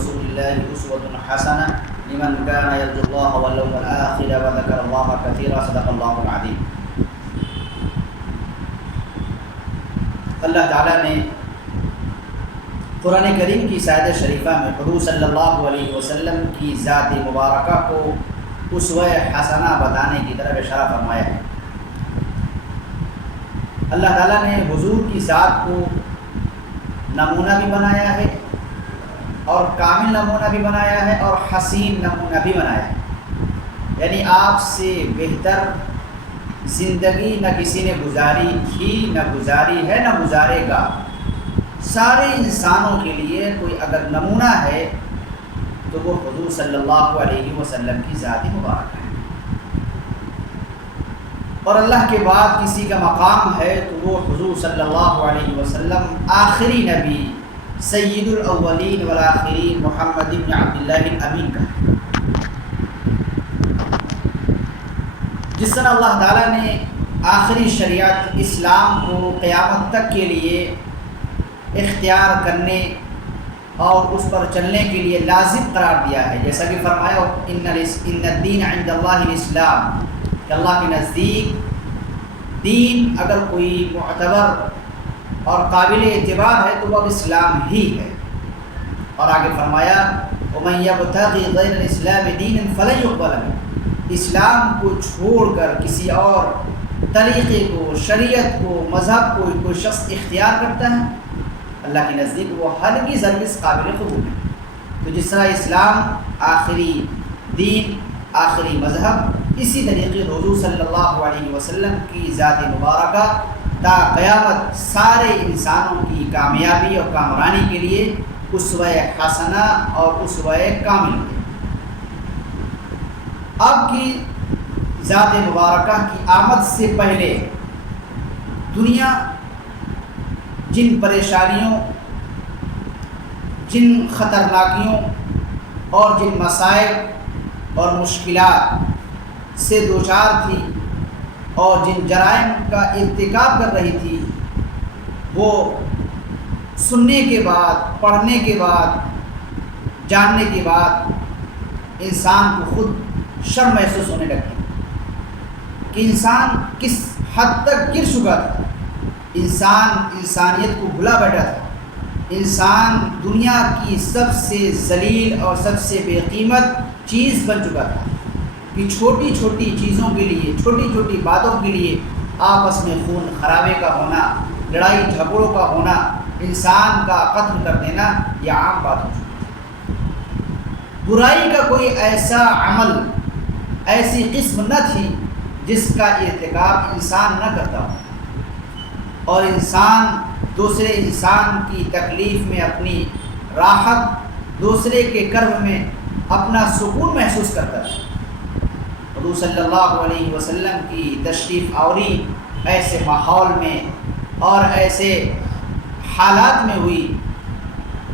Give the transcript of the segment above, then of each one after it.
رسول الله أسوة حسنة لمن كان يرجو الله واليوم الآخر وذكر الله كثيرا صدق الله العظيم۔ اللہ تعالیٰ نے قرآن کریم کی آیت شریفہ میں حضور صلی اللہ علیہ وسلم کی ذات مبارکہ کو اسوہ حسنہ بتانے کی طرف اشارہ فرمایا ہے۔ اللہ تعالیٰ نے حضور کی ذات کو نمونہ بھی بنایا ہے اور کامل نمونہ بھی بنایا ہے اور حسین نمونہ بھی بنایا ہے، یعنی آپ سے بہتر زندگی نہ کسی نے گزاری تھی، نہ گزاری ہے، نہ گزارے گا۔ سارے انسانوں کے لیے کوئی اگر نمونہ ہے تو وہ حضور صلی اللہ علیہ وسلم کی ذات مبارکہ ہے، اور اللہ کے بعد کسی کا مقام ہے تو وہ حضور صلی اللہ علیہ وسلم آخری نبی سید الاولین والآخرین محمد بن عبداللہ الامین کا ہے۔ جس طرح اللہ تعالیٰ نے آخری شریعت اسلام کو قیامت تک کے لیے اختیار کرنے اور اس پر چلنے کے لیے لازم قرار دیا ہے، جیسا کہ فرمایا ان الدین عند اللہ الاسلام، کہ اللہ کے نزدیک دین اگر کوئی معتبر اور قابل اعتبار ہے تو وہ اسلام ہی ہے، اور آگے فرمایا وَمَن يَبْتَغِ غَيْرَ الْإِسْلَامِ دِينًا فَلَن يُقْبَلَ مِنْهُ، اسلام کو چھوڑ کر کسی اور طریقے کو، شریعت کو، مذہب کو کوئی شخص اختیار کرتا ہے، اللہ کے نزدیک وہ ہرگز قابل قبول ہے۔ تو جس طرح اسلام آخری دین، آخری مذہب، اسی طریقے حضور صلی اللہ علیہ وسلم کی ذات مبارکہ تا قیامت سارے انسانوں کی کامیابی اور کامرانی کے لیے اسوہ حسنہ اور اسوہ کامل ہے۔ آپ کی ذات مبارکہ کی آمد سے پہلے دنیا جن پریشانیوں، جن خطرناکیوں اور جن مسائل اور مشکلات سے دوچار تھی اور جن جرائم کا ارتکاب کر رہی تھی، وہ سننے کے بعد، پڑھنے کے بعد، جاننے کے بعد انسان کو خود شرم محسوس ہونے لگی کہ انسان کس حد تک گر چکا تھا۔ انسان انسانیت کو بھلا بیٹھا تھا، انسان دنیا کی سب سے ذلیل اور سب سے بے قیمت چیز بن چکا تھا کہ چھوٹی چھوٹی چیزوں کے لیے، چھوٹی چھوٹی باتوں کے لیے آپس میں خون خرابے کا ہونا، لڑائی جھگڑوں کا ہونا، انسان کا قتل کر دینا یہ عام بات ہو چکی ہے۔ برائی کا کوئی ایسا عمل، ایسی قسم نہ تھی جس کا ارتکاب انسان نہ کرتا ہو، اور انسان دوسرے انسان کی تکلیف میں اپنی راحت، دوسرے کے کرب میں اپنا سکون محسوس کرتا ہے۔ حضور صلی اللہ علیہ وسلم کی تشریف آوری ایسے ماحول میں اور ایسے حالات میں ہوئی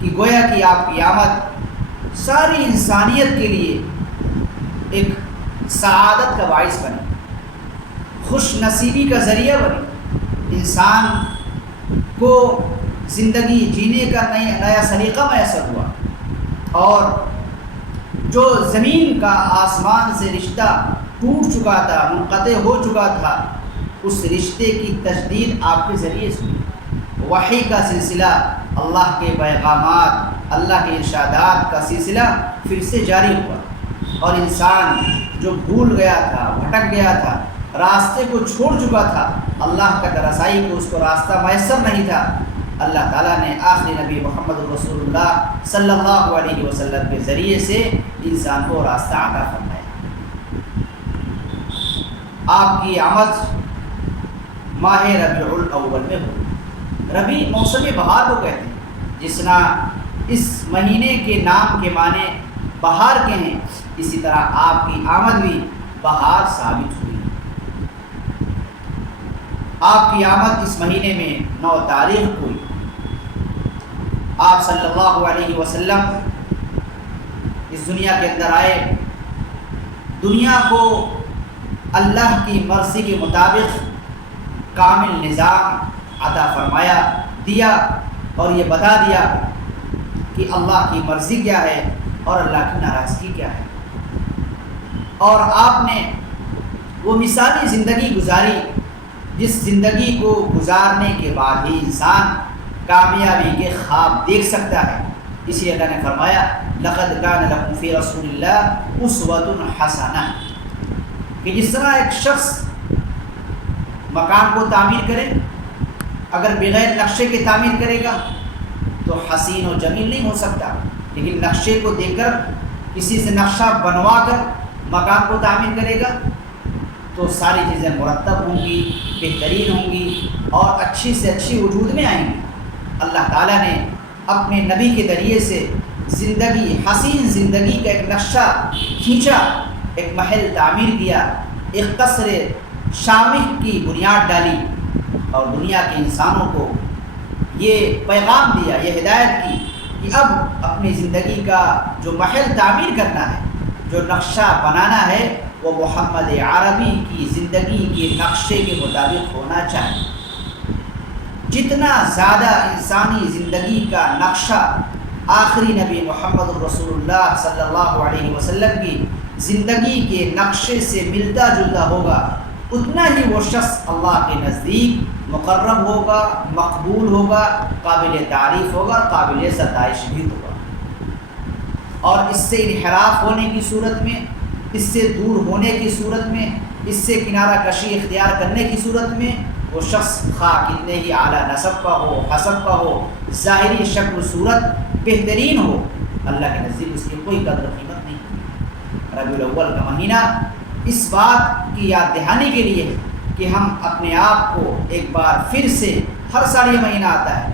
کہ گویا کہ آپ کی آمد ساری انسانیت کے لیے ایک سعادت کا باعث بنی، خوش نصیبی کا ذریعہ بنی۔ انسان کو زندگی جینے کا نیا سلیقہ میسر ہوا، اور جو زمین کا آسمان سے رشتہ ٹوٹ چکا تھا، منقطع ہو چکا تھا، اس رشتے کی تجدید آپ کے ذریعے سے ہوئی۔ وحی کا سلسلہ، اللہ کے پیغامات، اللہ کے ارشادات کا سلسلہ پھر سے جاری ہوا، اور انسان جو بھول گیا تھا، بھٹک گیا تھا، راستے کو چھوڑ چکا تھا، اللہ تک رسائی کو اس کو راستہ میسر نہیں تھا، اللہ تعالیٰ نے آخری نبی محمد رسول اللہ صلی اللہ علیہ وسلم کے ذریعے سے انسان کو راستہ عطا فرمایا۔ آپ کی آمد ماہ ربیع الاول میں ہوئی۔ ربیع موسم بہار کو کہتے ہیں، جس طرح اس مہینے کے نام کے معنی بہار کے ہیں، اسی طرح آپ کی آمد بھی بہار ثابت ہوئی۔ آپ کی آمد اس مہینے میں 9 تاریخ کو ہوئی۔ آپ صلی اللہ علیہ وسلم اس دنیا کے اندر آئے، دنیا کو اللہ کی مرضی کے مطابق کامل نظام عطا فرمایا، دیا، اور یہ بتا دیا کہ اللہ کی مرضی کیا ہے اور اللہ کی ناراضگی کیا ہے، اور آپ نے وہ مثالی زندگی گزاری جس زندگی کو گزارنے کے بعد ہی انسان کامیابی کے خواب دیکھ سکتا ہے۔ اسی لیے اللہ نے فرمایا لقد کان لکم فی رسول اللہ اسوۃ حسنہ، کہ جس طرح ایک شخص مکان کو تعمیر کرے، اگر بغیر نقشے کے تعمیر کرے گا تو حسین و جمیل نہیں ہو سکتا، لیکن نقشے کو دیکھ کر کسی سے نقشہ بنوا کر مکان کو تعمیر کرے گا تو ساری چیزیں مرتب ہوں گی، بہترین ہوں گی اور اچھی سے اچھی وجود میں آئیں گی۔ اللہ تعالیٰ نے اپنے نبی کے ذریعے سے زندگی، حسین زندگی کا ایک نقشہ کھینچا، ایک محل تعمیر کیا، ایک قصر شامخ کی بنیاد ڈالی اور دنیا کے انسانوں کو یہ پیغام دیا، یہ ہدایت کی کہ اب اپنی زندگی کا جو محل تعمیر کرنا ہے، جو نقشہ بنانا ہے، وہ محمد عربی کی زندگی کے نقشے کے مطابق ہونا چاہیے۔ جتنا زیادہ انسانی زندگی کا نقشہ آخری نبی محمد الرسول اللہ صلی اللہ علیہ وسلم کی زندگی کے نقشے سے ملتا جلتا ہوگا، اتنا ہی وہ شخص اللہ کے نزدیک مقرب ہوگا، مقبول ہوگا، قابل تعریف ہوگا، قابل ستائش بھی ہوگا۔ اور اس سے انحراف ہونے کی صورت میں، اس سے دور ہونے کی صورت میں، اس سے کنارہ کشی اختیار کرنے کی صورت میں وہ شخص خواہ کتنے ہی اعلیٰ نسب کا ہو، حسب کا ہو، ظاہری شکل و صورت بہترین ہو، اللہ کے نزدیک اس کی کوئی قدر و قیمت نہیں۔ ربیع الاول کا مہینہ اس بات کی یاد دہانی کے لیے کہ ہم اپنے آپ کو ایک بار پھر سے، ہر سال یہ مہینہ آتا ہے،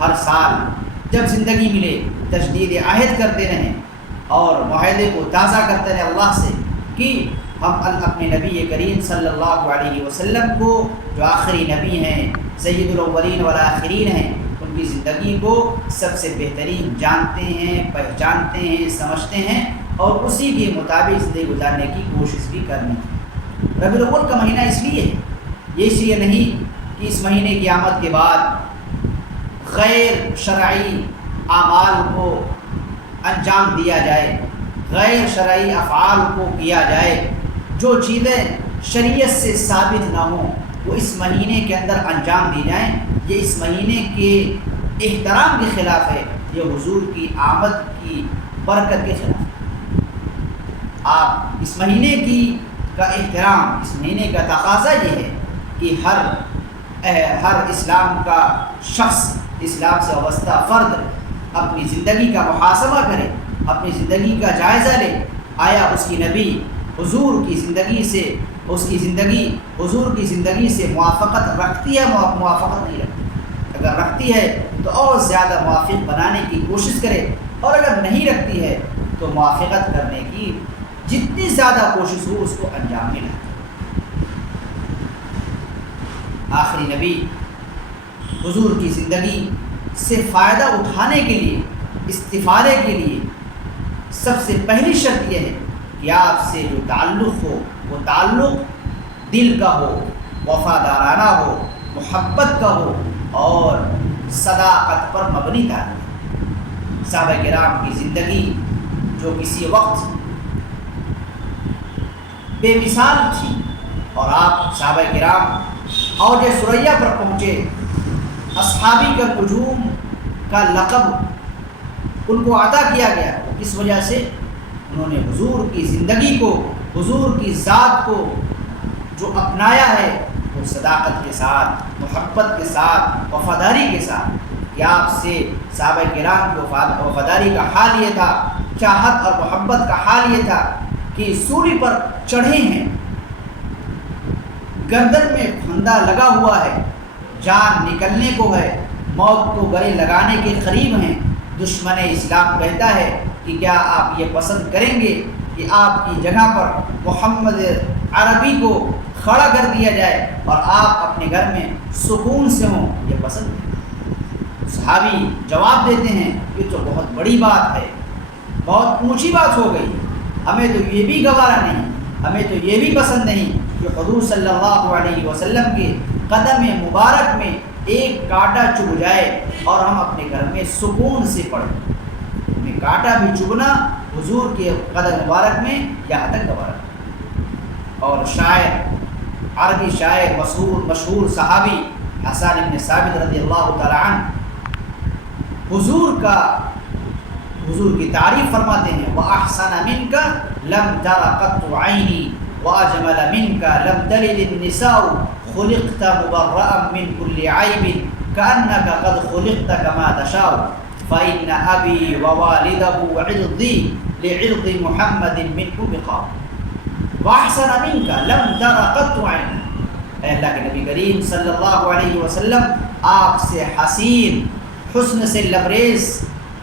ہر سال جب زندگی ملے تجدید عہد کرتے رہیں اور معاہدے کو تازہ کرتے رہیں اللہ سے کہ ہم اپنے نبی کریم صلی اللہ علیہ وسلم کو، جو آخری نبی ہیں، سید الاولین والآخرین ہیں، ان کی زندگی کو سب سے بہترین جانتے ہیں، پہچانتے ہیں، سمجھتے ہیں اور اسی کے مطابق زندگی گزارنے کی کوشش بھی کرنی ہے۔ ربیع الاول کا مہینہ اس لیے ہے، یہ اس لیے نہیں کہ اس مہینے کی آمد کے بعد غیر شرعی اعمال کو انجام دیا جائے، غیر شرعی افعال کو کیا جائے، جو چیزیں شریعت سے ثابت نہ ہوں وہ اس مہینے کے اندر انجام دی جائیں، یہ اس مہینے کے احترام کے خلاف ہے، یہ حضور کی آمد کی برکت کے خلاف ہے۔ آپ اس مہینے کا احترام، اس مہینے کا تقاضا یہ ہے کہ ہر اسلام کا شخص، اسلام سے وابستہ فرد اپنی زندگی کا محاسبہ کرے، اپنی زندگی کا جائزہ لے، آیا اس کی نبی حضور کی زندگی سے، اس کی زندگی حضور کی زندگی سے موافقت رکھتی ہے، موافقت نہیں رکھتی؟ اگر رکھتی ہے تو اور زیادہ موافق بنانے کی کوشش کرے، اور اگر نہیں رکھتی ہے تو موافقت کرنے کی جتنی زیادہ کوشش ہو اس کو انجام میں لانا۔ آخری نبی حضور کی زندگی سے فائدہ اٹھانے کے لیے، استفادے کے لیے سب سے پہلی شرط یہ ہے کہ آپ سے جو تعلق ہو وہ تعلق دل کا ہو، وفادارانہ ہو، محبت کا ہو اور صداقت پر مبنی تعلق۔ صحابہ کرام کی زندگی جو کسی وقت بے مثال تھی اور آپ صحابہ کرام اوج ثریا پر پہنچے، اصحابی کا نجوم کا لقب ان کو عطا کیا گیا، اس وجہ سے انہوں نے حضور کی زندگی کو، حضور کی ذات کو جو اپنایا ہے وہ صداقت کے ساتھ، محبت کے ساتھ، وفاداری کے ساتھ۔ کہ آپ سے صحابہ کرام کی وفاداری کا حال یہ تھا، چاہت اور محبت کا حال یہ تھا کہ سولی پر چڑھے ہیں، گردن میں پھندا لگا ہوا ہے، جان نکلنے کو ہے، موت کو گلے لگانے کے قریب ہیں، دشمن اسلام کہتا ہے کہ کیا آپ یہ پسند کریں گے کہ آپ کی جگہ پر محمد عربی کو کھڑا کر دیا جائے اور آپ اپنے گھر میں سکون سے ہوں؟ یہ پسند ہے۔ صحابی جواب دیتے ہیں یہ تو بہت بڑی بات ہے، بہت اونچی بات ہو گئی، ہمیں تو یہ بھی گوارا نہیں، ہمیں تو یہ بھی پسند نہیں کہ حضور صلی اللہ علیہ وسلم کے قدم مبارک میں ایک کانٹا چبھ جائے اور ہم اپنے گھر میں سکون سے پڑیں۔ کانٹا بھی چبھنا حضور کے قدم مبارک میں یہاں تک گوارا۔ اور شاعر، عربی شاعر مشہور صحابی حسان بن ثابت رضی اللہ تعالی عنہ حضور کی تعریف فرماتے ہیں، وَأَحْسَنَ مِنْكَ لَمْ تَرَ قَطُّ عَيْنِي وَأَجْمَلَ مِنْكَ لَمْ تَلِدِ النِّسَاءُ خُلِقْتَ مُبَرَّأً مِنْ كُلِّ عَيْبٍ كَأَنَّكَ قَدْ خُلِقْتَ كَمَا تَشَاءُ فَإِنَّ أَبِي وَوَالِدَهُ عِرْضِي لِعِرْضِ مُحَمَّدٍ مِنْهُ بِقَابٍ وَأَحْسَنَ مِنْكَ لَمْ تَرَ قَطُّ عَيْنِي۔ اے اللہ کے نبی کریم صلی اللہ علیہ وسلم، آپ سے حسین، حسن سے لبریز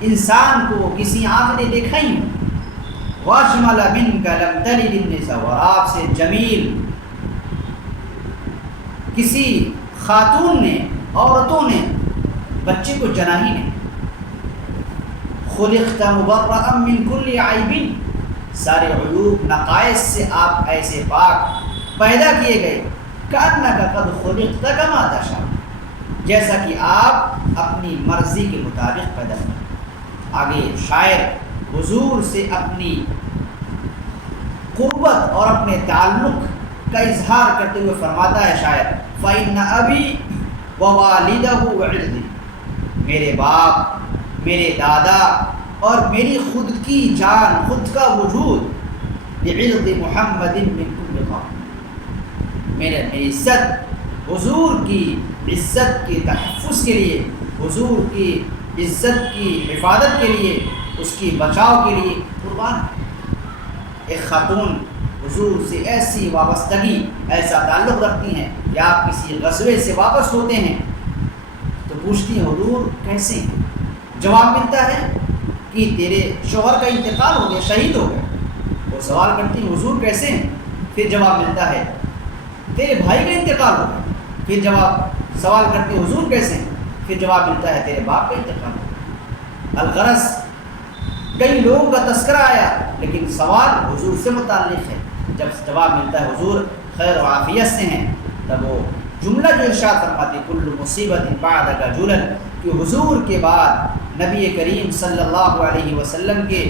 انسان کو کسی آنکھ نے دیکھا ہی نہیں۔ وَأَجْمَلَ مِنْكَ لَمْ تَلِدِ النِّسَاءُ، اور آپ سے جمیل کسی خاتون نے، عورتوں نے بچے کو جنا ہی نہیں۔ خُلِقْتَ مُبَرَّأً مِنْ كُلِّ عَيْبٍ، سارے عیوب نقائص سے آپ ایسے پاک پیدا کیے گئے، كَأَنَّكَ قَدْ خُلِقْتَ كَمَا تَشَاءُ، جیسا کہ آپ اپنی مرضی کے مطابق پیدا ہوئے۔ آگے شاعر حضور سے اپنی قربت اور اپنے تعلق کا اظہار کرتے ہوئے فرماتا ہے شاعر، فَإِنَّ أَبِي وَوَالِدَهُ وَعِرْضِي، میرے باپ، میرے دادا اور میری خود کی جان، خود کا وجود، لِعِرْضِ مُحَمَّدٍ مِنْ كُلِّ قَابٍ، میری عزت، حضور کی عزت کے تحفظ کے لیے، حضور کی عزت کی حفاظت کے لیے، اس کی بچاؤ کے لیے قربان۔ ایک خاتون حضور سے ایسی وابستگی، ایسا تعلق رکھتی ہیں کہ آپ کسی غزوے سے واپس ہوتے ہیں تو پوچھتی ہیں حضور کیسے ہیں؟ جواب ملتا ہے کہ تیرے شوہر کا انتقال ہو گیا، شہید ہو گئے۔ وہ سوال کرتی ہیں حضور کیسے ہیں؟ پھر جواب ملتا ہے تیرے بھائی کا انتقال ہو گیا۔ پھر سوال کرتی ہیں حضور کیسے ہیں؟ پھر جواب ملتا ہے تیرے باپ کا انتقال ہو گیا۔ الغرض کئی لوگوں کا تذکرہ آیا لیکن سوال حضور سے متعلق ہے۔ جب جواب ملتا ہے حضور خیر و عافیت سے ہیں، تب وہ جملہ جو ارشاد فرماتی کل مصیبت بعدک جلل، کہ حضور کے بعد نبی کریم صلی اللہ علیہ وسلم کے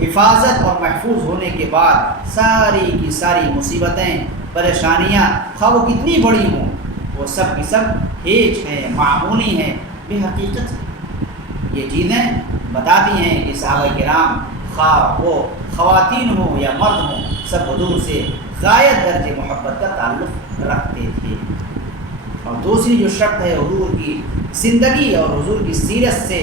حفاظت اور محفوظ ہونے کے بعد ساری کی ساری مصیبتیں، پریشانیاں، خواہ وہ کتنی بڑی ہوں، وہ سب کی سب ہیچ ہیں، معمولی ہیں، بے حقیقت ہیں۔ یہ چیزیں بتاتی ہیں کہ صحابہ کرام خواہ وہ خواتین ہوں یا مرد ہوں، سب حضور سے غایت درجے محبت کا تعلق رکھتے تھے۔ اور دوسری جو شرط ہے حضور کی زندگی اور حضور کی سیرت سے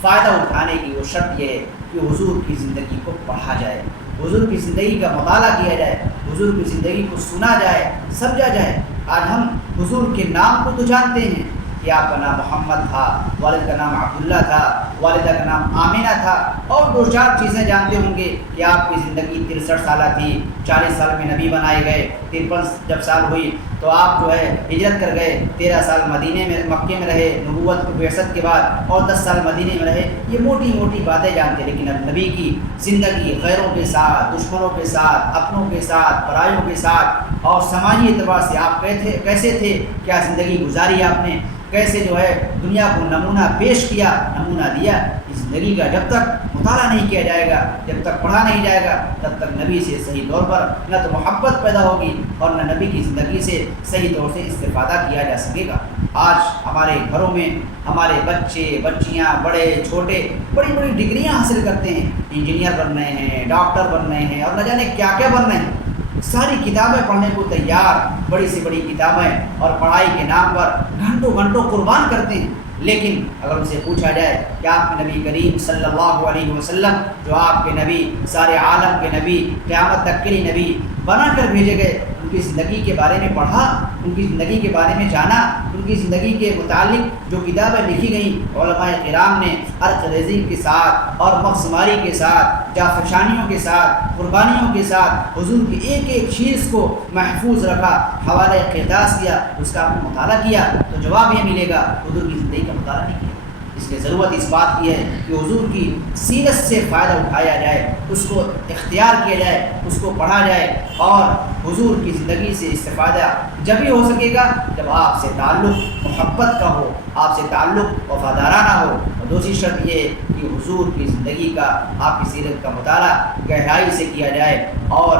فائدہ اٹھانے کی، وہ شرط یہ ہے کہ حضور کی زندگی کو پڑھا جائے، حضور کی زندگی کا مطالعہ کیا جائے، حضور کی زندگی کو سنا جائے، سمجھا جائے۔ آج ہم حضور کے نام کو تو جانتے ہیں کہ آپ کا نام محمد تھا، والد کا نام عبداللہ تھا، والدہ کا نام آمینہ تھا، اور دو چار چیزیں جانتے ہوں گے کہ آپ کی زندگی 63 سالہ تھی، 40 سال میں نبی بنائے گئے، 53 جب سال ہوئی تو آپ جو ہے ہجرت کر گئے، 13 سال مدینے میں مکے میں رہے نبوت کی بعثت کے بعد، اور 10 سال مدینے میں رہے۔ یہ موٹی موٹی باتیں جانتے، لیکن اب نبی کی زندگی غیروں کے ساتھ، دشمنوں کے ساتھ، اپنوں کے ساتھ، پرائیوں کے ساتھ، اور سماجی اعتبار سے آپ کیسے تھے، کیا زندگی گزاری آپ نے، کیسے جو ہے دنیا کو نمونہ پیش کیا، نمونہ دیا۔ اس زندگی کا جب تک مطالعہ نہیں کیا جائے گا، جب تک پڑھا نہیں جائے گا، تب تک نبی سے صحیح طور پر نہ تو محبت پیدا ہوگی اور نہ نبی کی زندگی سے صحیح طور سے استفادہ کیا جا سکے گا۔ آج ہمارے گھروں میں ہمارے بچے بچیاں، بڑے چھوٹے، بڑی بڑی ڈگریاں حاصل کرتے ہیں، انجینئر بن رہے ہیں، ڈاکٹر بن رہے ہیں، اور نہ جانے کیا کیا بن رہے ہیں، ساری کتابیں پڑھنے کو تیار، بڑی سے بڑی کتابیں، اور پڑھائی کے نام پر گھنٹوں گھنٹوں قربان کرتے ہیں۔ لیکن اگر ان سے پوچھا جائے کہ آپ کے نبی کریم صلی اللہ علیہ وسلم، جو آپ کے نبی، سارے عالم کے نبی، قیامت تک کے لیے نبی بنا کر بھیجے گئے، ان کی زندگی کے بارے میں پڑھا، ان کی زندگی کے بارے میں جانا، ان کی زندگی کے متعلق جو کتابیں لکھی گئیں علماء کرام نے عرق ریزی کے ساتھ اور مغزماری کے ساتھ، جافشانیوں کے ساتھ، قربانیوں کے ساتھ حضور کی ایک ایک چیز کو محفوظ رکھا، حوالہ قرطاس کیا، اس کا آپ نے مطالعہ کیا، تو جواب یہ ملے گا حضور کی زندگی کا مطالعہ نہیں کیا۔ اس لیے ضرورت اس بات کی ہے کہ حضور کی سیرت سے فائدہ اٹھایا جائے، اس کو اختیار کیا جائے، اس کو پڑھا جائے، اور حضور کی زندگی سے استفادہ جب ہی ہو سکے گا جب آپ سے تعلق محبت کا ہو، آپ سے تعلق وفادارانہ ہو۔ دوسری شرط یہ ہے کہ حضور کی زندگی کا، آپ کی سیرت کا مطالعہ گہرائی سے کیا جائے اور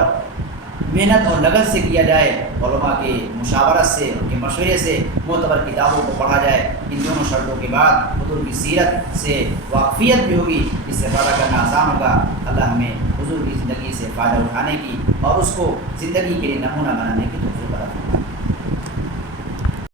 محنت اور لگن سے کیا جائے، علماء کے مشاورت سے، ان کے مشورے سے معتبر کتابوں کو پڑھا جائے۔ ان دونوں شرطوں کے بعد حضور کی سیرت سے واقفیت بھی ہوگی، اس سے فائدہ کرنا آسان ہوگا۔ اللہ ہمیں حضور کی زندگی سے فائدہ اٹھانے کی اور اس کو زندگی کے لیے نمونہ بنانے کی توفیق عطا فرمائے۔